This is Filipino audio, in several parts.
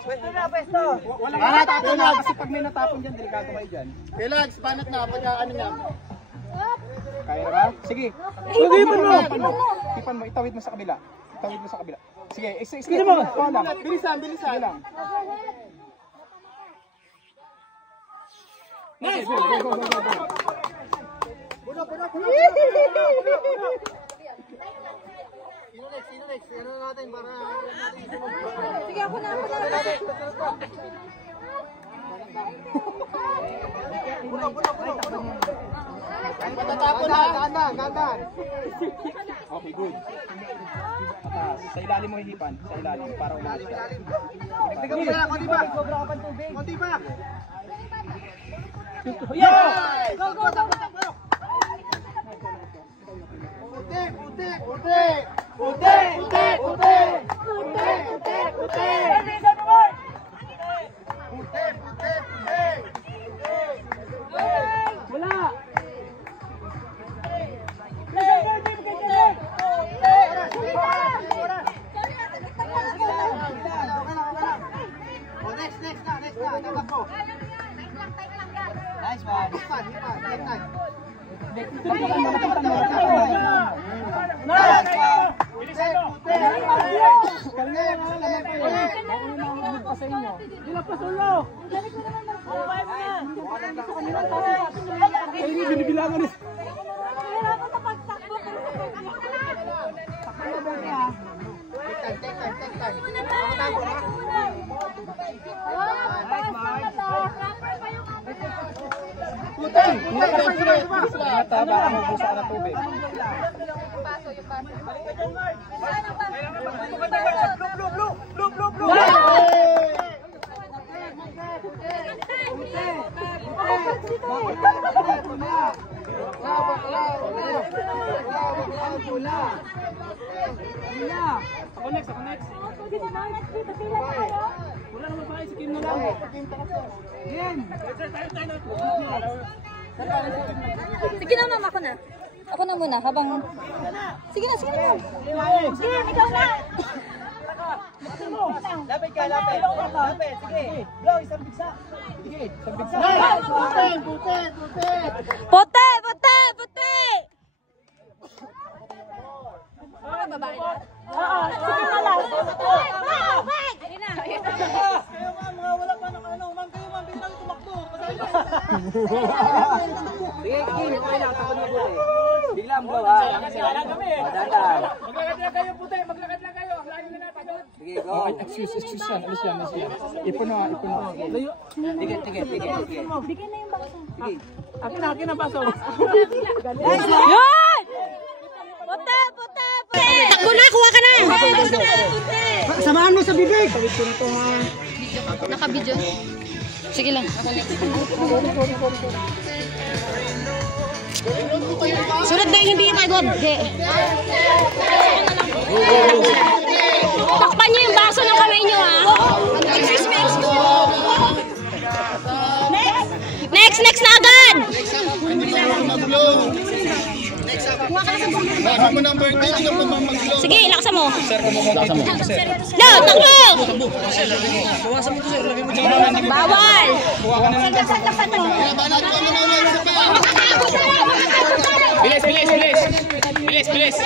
Pwesto na, pwesto. Walang natapon na kasi pag may natapon dyan, delikado kayo dyan. Relax, banat na, pagka ano niya. Kaya ka? Sige. Ipan mo, itawid mo sa kabila. Itawid mo sa kabila. Sige, sige mo. Bilisan, bilisan lang. Nice! Go. Puno. Sino next? Ano natin para... Sige, ako na. Puno. Patatapon na. Gandaan. Okay, good. Sa ilalim mo hihipan. Sa ilalim, para umalis ka. Dagdagan mo na, konti pa. Sobra ka pang tubig. Konti pa. Yeah! Go! Wala! Next na, tatakbo. Nice one. Hipan. Ako next. Wala naman pa kayo, sikin mo lang. Sige na, ma'am. Ako na muna habang... Sige na, ma'am. Sige, ikaw na. Lapit ka. Sige. Blow, isang bigsa. Sige, isang bigsa. Puti! Babae na? Oo, sige na lang. Kayo ma'am, wala pa ng ano. Ma'am, kayo ma'am, biglang tumakbo. Sige, okay lang. Takot na po eh. Bigla ang blow ha. Madala. Maglakad lang kayo. Lagi na natin. Sige, go. Excuse yan. Alis yan. Ipon na. Tigil. Bigyan na yung bakso. Akin na baso. Yun! Puti! Takbo na, kuha ka na! Samahan mo sa bibig! Naka-video. Sige lang. Sunod na yung hindi pagod. Takpan niyo yung baso ng kamay niyo, ha? Next na agad! Sige, laksa mo. No, takbo! Bawal! Bilis!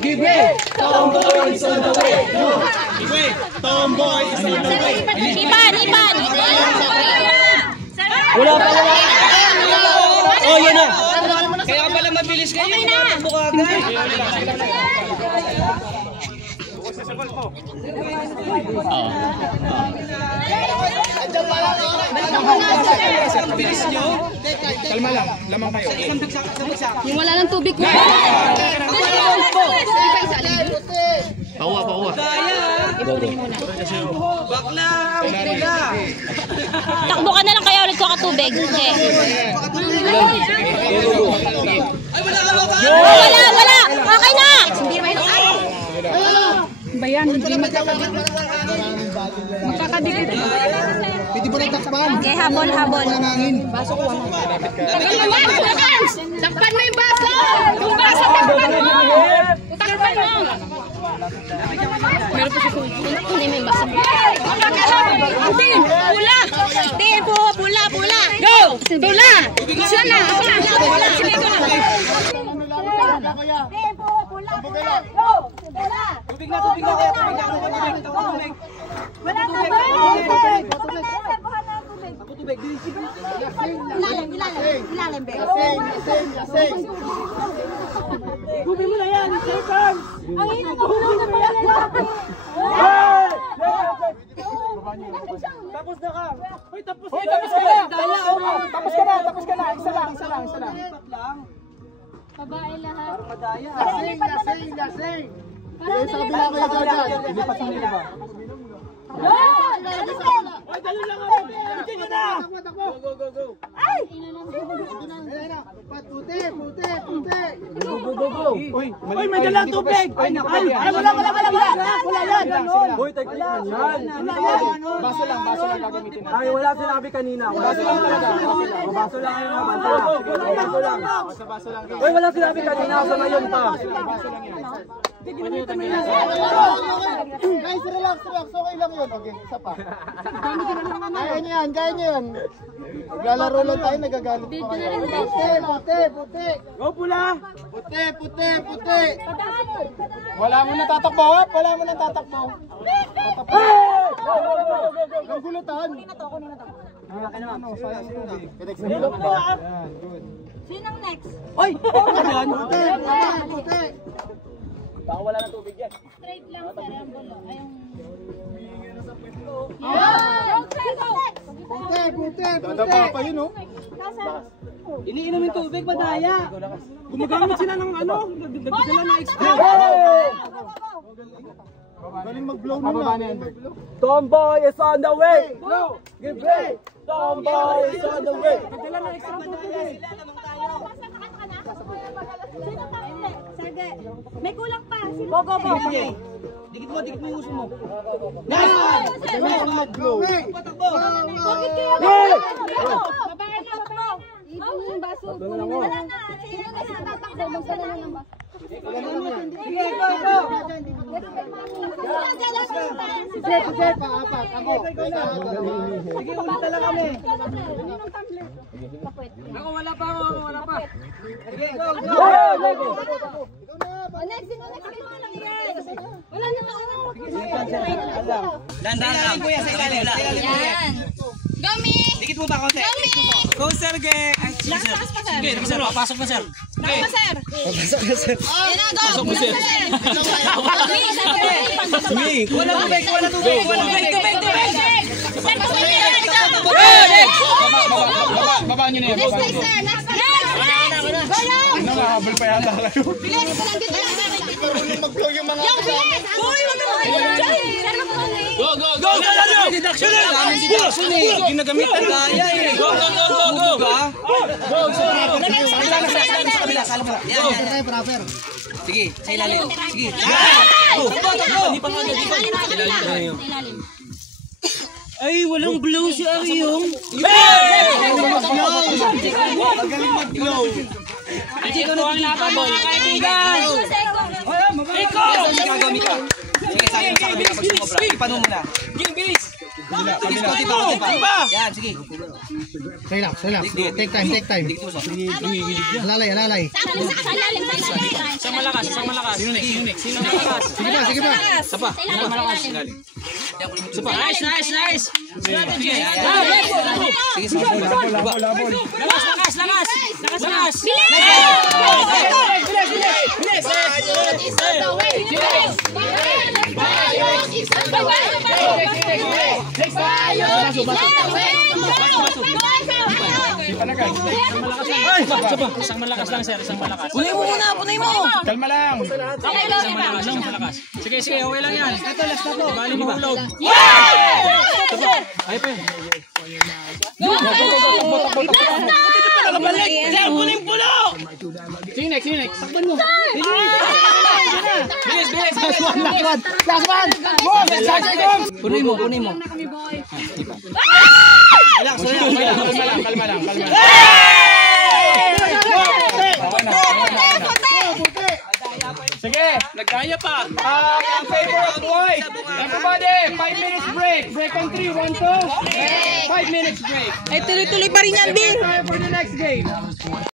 Give way! Tomboys on the way! Tomboys on the way! Ipan! Wala pa! Oh, yan na! Kaya pala mabilis kayo. Okay na! Bilis nyo! Kalma lang, lamang kayo. Yung wala ng tubig ko. Pauwa. Takbo ka na lang kaya ulit ko katubig. Okay. Wala! Okay na! Bayan, hindi magkakadikit. Pwede mo na takpan. Okay, habol. Nangangin. Takpan mo yung baso! Yung baso! Tula! Siya na! Sige ko na! Tubig na kaya. Tubig. Wala na ba? Tubig. Ilalim, be. Gubi mo na yan, Satan! Ang ina mo na pala lalaki. Tapos na ka! Hoy, tapos Hoy, na! tapos ka na! Tapos ka na! Isa lang. Babae lahat. Lasing! Sabi na kayo dyan! Lipat ang nila ba? Hoy, dali lang ako! Bitin nyo na! Go! Ay! Puti! Uy, Hoy, may dalang tubig! Ay, wala! Wala yan! Hoy, tagpitan yan. Baso lang gagamitin natin. Ay, wala sinabi kanina. Baso lang talaga. Baso lang yun, Baso lang. Hoy, wala sinabi kanina. Sa ngayon pa. Baso lang yan. Guys, relax. Okay lang yun. Okay, isa pa. Kaya niyo yan. Naglalaro lang tayo, nagagalit pa kayo. Puti! Go pula! Puti! Wala mo nang tatakbo. Ang gulutan! Hilok po. Sinong next? Hoy! Puti! Baka wala ng tubig yan. Straight lang, sir. Ang bulo. Ayong... Puti! Dadapa pa yun, oh. Iniinom yung tubig, madaya. Gumagamit sila ng nagdala na extra. Galing mag-blow na. Tomboy is on the way! Give way! Tomboy is on the way! Sino pa hindi? Sige. May kulang pa. Go. Dikit mo yung uso mo. Galing mag-blow! Bakit kaya babae na takbo? Ipon yung baso. Wala na. Sino na tatakbo? Magdala na ng baso. Sige, go! Sige, paapat. Ako. Sige, ulit lang kami. Ako, wala pa. Sige, go. Next. Wala na to. Dandan kuya sa ilalim. Yan. Gami! Dikit mo ba konti? Gami! Go sir, ge. Lakas pa, sir. Sige, sir, papasok na sir. Lakas pa, sir. Yan na, go. Pasok mo, sir. Wala tubig. Sir, tubig. Baba nyo na yan. Next time, sir. Next time. Go lang. Nakahabol pa yata kayo. Bilis. Nandito na, sir. Mag-blow yung mga Yung bilis. Uy, wag mo. Sir, magpapalay. Go! Deduction eh. Daming deduction eh. Ginagamit ang kaya eh. Go. Sa kabila. Yan. Sige, sa ilalim. Sige. Takbo. Ilalim. Ay, walang blow si Aryong. Magaling mag-blow. Ikaw na tinapon mga kaibigan. Ikaw! Gagamit ka. Sige, sayang sa kabila pag sumobra. Ipan mo muna. Bilis! Tipa! Yan, sige. Relax. Take time. Dikit mo sa. Alalay. Sa ilalim. Isang malakas. Sino next? Sige pa. Sapa. Sapa. Nice. Strategy. Sige, sige. Lakas. Isang malakas lang, sir. Isang malakas. Punay mo. Kalma lang. Isang malakas. Sige, okay lang yan. Ito, last na to. Bali mahulog. Ay pa. Nakabalik. Sir, kunin pulo. Sino next? Takban mo. Bilis. Last one. Punin mo. Relax. Kalma lang. Sige. Nagkaya pa. Favor of white. Everybody, 5 minutes break. break. Break on 3. 1, 2. 5 minutes break. Ay, tuloy-tuloy pa rin yan, Bill. Tayo for the next game.